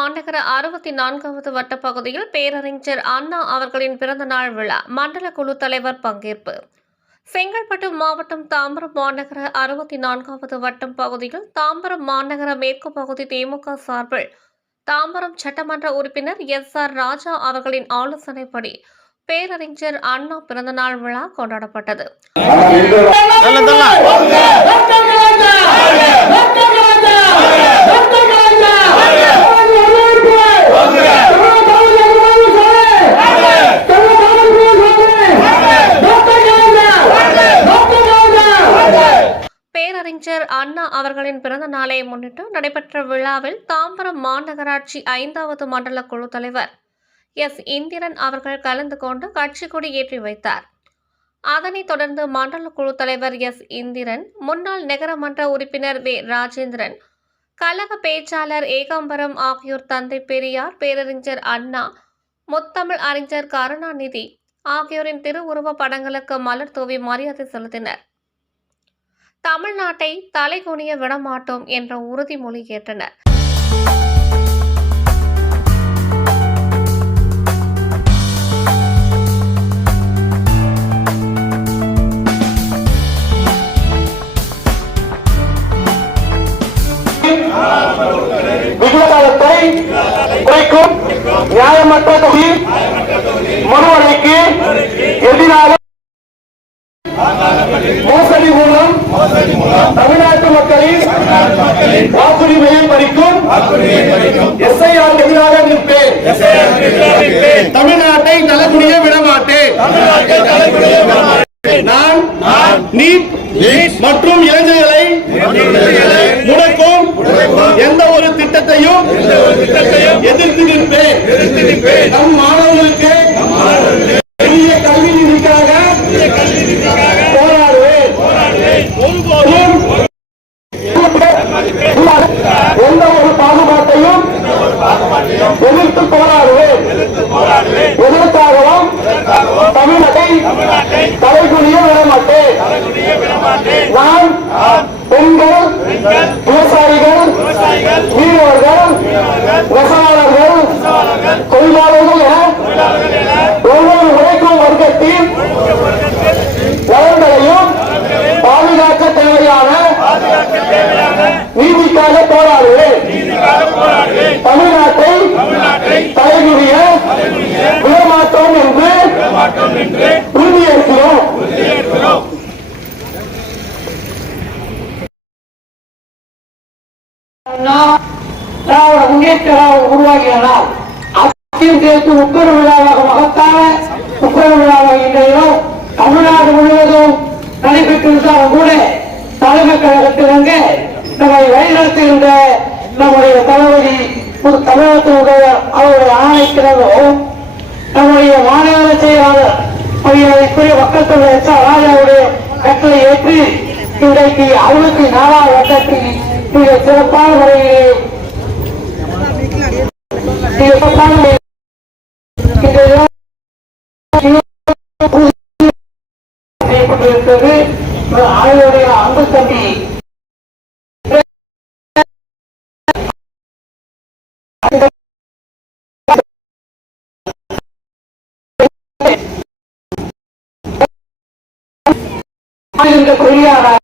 மாநகர அறுபத்தி நான்காவது வட்ட பகுதியில் பேரறிஞர் அண்ணா அவர்களின் பிறந்தநாள் விழா. மண்டல குழு தலைவர் பங்கேற்பு. செங்கல்பட்டு மாவட்டம் தாம்பரம் மாநகர அறுபத்தி நான்காவது வட்டம் பகுதியில் தாம்பரம் மாநகர மேற்கு பகுதி திமுக சார்பில் தாம்பரம் சட்டமன்ற உறுப்பினர் எஸ் ஆர் ராஜா அவர்களின் ஆலோசனைப்படி பேரறிஞர் அண்ணா பிறந்தநாள் விழா கொண்டாடப்பட்டது. அவர்களின் பிறந்த நாளை முன்னிட்டு நடைபெற்ற விழாவில் தாம்பரம் மாநகராட்சி ஐந்தாவது மண்டல குழு தலைவர் எஸ். இந்திரன் அவர்கள் கலந்து கொண்டு கட்சி கொடி ஏற்றி வைத்தார். அதனைத் தொடர்ந்து மண்டல குழு தலைவர் எஸ். இந்திரன் முன்னாள் நகரமன்ற உறுப்பினர் வே. ராஜேந்திரன் கழக பேச்சாளர் ஏகாம்பரம் ஆகியோர் தந்தை பெரியார் பேரறிஞர் அண்ணா முத்தமிழ் அறிஞர் கருணாநிதி ஆகியோரின் திருவுருவ படங்களுக்கு மலர் தூவி மரியாதை செலுத்தினர். தமிழ்நாட்டை தலைகுனிய விடமாட்டோம் என்ற உறுதிமொழி ஏற்றனர் விகிதத்தை குறைக்கும் நியாயமற்ற தொகை மறுவரைக்கு எதிராக மோசடி மூலம் தமிழ்நாட்டு மக்களின் வாக்குரிமையை பறிக்கும் எஸ்ஐஆர் எதிராக நிற்பேன். தமிழ்நாட்டை நலக்குடிய விடமாட்டேன் நான் நீட் மற்றும் இளைஞர்களை முடக்கும் எந்த ஒரு திட்டத்தையும் எதிர்த்து நிற்பேன். நம் திராவிட முன்னேற்ற உருவாகினால் நாள் அத்தியம் சேர்த்து உக்கர விழாவாக மகத்தான உக்கர விழாவாக இன்றையிலும் தமிழ்நாடு முழுவதும் நடைபெற்றிருந்தாலும் கூட தலைமை கழகத்திலிருந்து நம்மை வழிநடத்துகின்ற நம்முடைய தளபதி ஒரு தமிழகத்தினுடைய அவருடைய ஆணைக்கிறதும் நம்முடைய மாநில செயலாளர் மரியாதைக்குரிய மக்கள் தொகை எஸ் ஆர் ராஜாவுடைய கட்டளை ஏற்று இன்றைக்கு அறுபத்தி நாலாவது வட்டத்தில் மிக சிறப்பான முறையிலே மிக செய்யப்பட்டிருக்கிறது அவருடைய அன்பு தம்பி. இந்த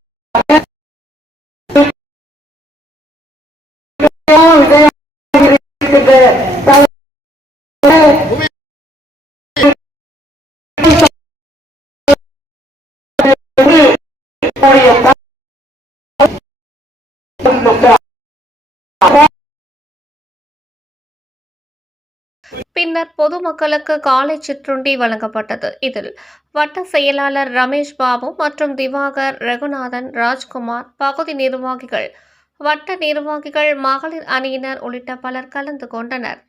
பின்னர் பொதுமக்களுக்கு காலை சிற்றுண்டி வழங்கப்பட்டது. இதில் வட்ட செயலாளர் ரமேஷ் பாபு மற்றும் திவாகர் ரகுநாதன் ராஜ்குமார் பகுதி நிர்வாகிகள் வட்ட நிர்வாகிகள் மகளிர் அணியினர் உள்ளிட்ட பலர் கலந்து கொண்டனர்.